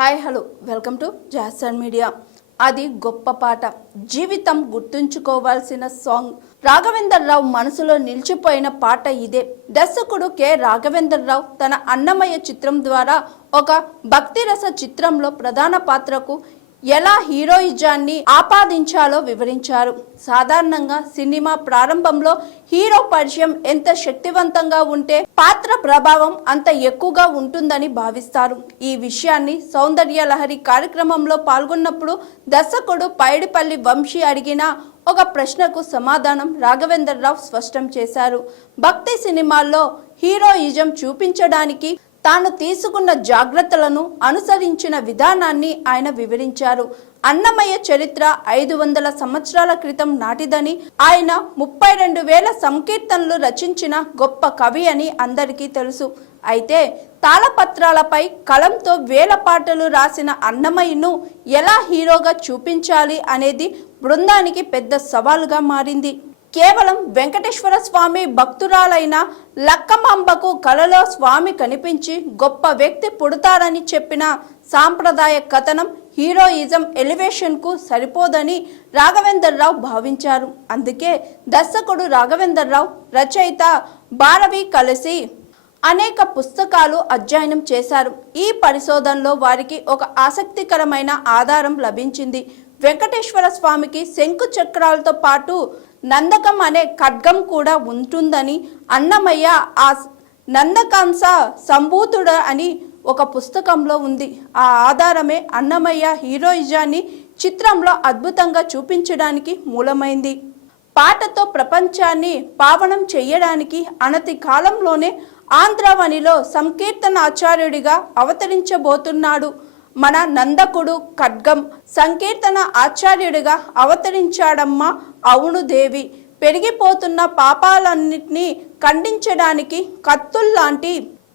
Hi hello welcome to Jason media. అది గొప్ప పాట, జీవితం గుర్తుంచుకోవాల్సిన సాంగ్. రాఘవేంద్ర రావు మనసులో నిలిచిపోయిన పాట ఇదే. దర్శకుడు కె రాఘవేంద్ర రావు తన అన్నమయ్య చిత్రం ద్వారా ఒక భక్తిరస చిత్రంలో ప్రధాన పాత్రకు ఎలా హీరోయిజాన్ని ఆపాదించాలో వివరించారు. సాధారణంగా సినిమా ప్రారంభంలో హీరో పరిచయం ఎంత శక్తివంతంగా ఉంటే పాత్ర ప్రభావం అంత ఎక్కువగా ఉంటుందని భావిస్తారు. ఈ విషయాన్ని సౌందర్య లహరి కార్యక్రమంలో పాల్గొన్నప్పుడు దర్శకుడు పైడిపల్లి వంశీ అడిగిన ఒక ప్రశ్నకు సమాధానం రాఘవేంద్ర రావు స్పష్టం చేశారు. భక్తి సినిమాల్లో హీరోయిజం చూపించడానికి తాను తీసుకున్న జాగ్రత్తలను అనుసరించిన విధానాన్ని ఆయన వివరించారు. అన్నమయ్య చరిత్ర 500 సంవత్సరాల క్రితం నాటిదని, ఆయన 32,000 సంకీర్తనలు రచించిన గొప్ప కవి అని అందరికీ తెలుసు. అయితే తాళపత్రాలపై కలంతో వేల పాటలు రాసిన అన్నమయ్యను ఎలా హీరోగా చూపించాలి అనేది బృందానికి పెద్ద సవాలుగా మారింది. కేవలం వెంకటేశ్వర స్వామి భక్తురాలైన లక్కమాంబకు కలలో స్వామి కనిపించి గొప్ప వ్యక్తి పుడతారని చెప్పిన సాంప్రదాయ కథనం హీరోయిజం ఎలివేషన్కు సరిపోదని రాఘవేంద్ర రావు భావించారు. అందుకే దర్శకుడు రాఘవేంద్ర రావు, రచయిత భారవి కలిసి అనేక పుస్తకాలు అధ్యయనం చేశారు. ఈ పరిశోధనలో వారికి ఒక ఆసక్తికరమైన ఆధారం లభించింది. వెంకటేశ్వర స్వామికి శంకు చక్రాలతో పాటు నందకం అనే ఖడ్గం కూడా ఉంటుందని, అన్నమయ్య ఆ నందకాంశ సంభూతుడు అని ఒక పుస్తకంలో ఉంది. ఆ ఆధారమే అన్నమయ్య హీరోయిజాన్ని చిత్రంలో అద్భుతంగా చూపించడానికి మూలమైంది. పాటతో ప్రపంచాన్ని పావనం చేయడానికి అనతి కాలంలోనే ఆంధ్రవనిలో సంకీర్తన ఆచార్యుడిగా అవతరించబోతున్నాడు మన నందకుడు. ఖడ్గం సంకీర్తన ఆచార్యుడిగా అవతరించాడమ్మా. అవును దేవి, పెరిగిపోతున్న పాపాలన్నిటినీ ఖండించడానికి కత్తుల్లాంటి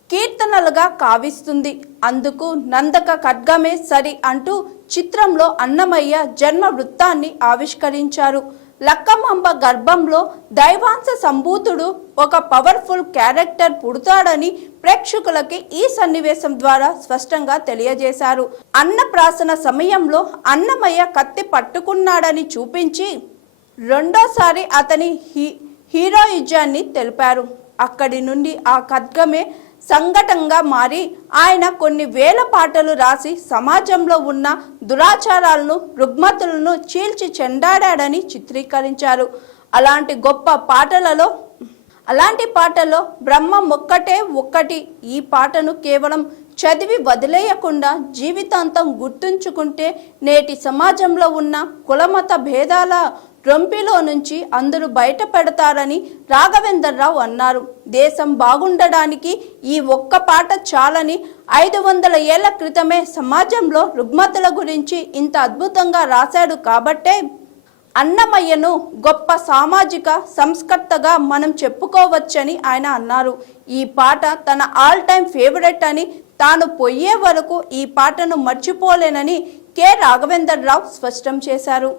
కీర్తనలుగా కావిస్తుంది. అందుకు నందక ఖడ్గమే సరి అంటూ చిత్రంలో అన్నమయ్య జన్మ వృత్తాన్ని ఆవిష్కరించారు. లక్కమాంబ గర్భంలో దైవాంశ సంభూతుడు ఒక పవర్ఫుల్ క్యారెక్టర్ పుడతాడని ప్రేక్షకులకి ఈ సన్నివేశం ద్వారా స్పష్టంగా తెలియజేశారు. అన్నప్రాసన సమయంలో అన్నమయ్య కత్తి పట్టుకున్నాడని చూపించి రెండోసారి అతని హీరోయిజాన్ని తెలిపారు. అక్కడి నుండి ఆ ఖడ్గమే సంఘటనగా మారి ఆయన కొన్ని వేల పాటలు రాసి సమాజంలో ఉన్న దురాచారాలను, రుగ్మతులను చీల్చి చెండాడాడని చిత్రీకరించారు. అలాంటి పాటల్లో బ్రహ్మం ఒక్కటి. ఈ పాటను కేవలం చదివి వదిలేయకుండా జీవితాంతం గుర్తుంచుకుంటే నేటి సమాజంలో ఉన్న కులమత భేదాల రొంపిలో నుంచి అందరూ బయటపెడతారని రాఘవేంద్ర రావు అన్నారు. దేశం బాగుండడానికి ఈ ఒక్క పాట చాలని 500 ఏళ్ల క్రితమే సమాజంలో రుగ్మతల గురించి ఇంత అద్భుతంగా రాశాడు కాబట్టే అన్నమయ్యను గొప్ప సామాజిక సంస్కర్తగా మనం చెప్పుకోవచ్చని ఆయన అన్నారు. ఈ పాట తన ఆల్ టైమ్ ఫేవరెట్ అని, తాను పోయే వరకు ఈ పాటను మర్చిపోలేనని కె రాఘవేంద్ర రావు స్పష్టం చేశారు.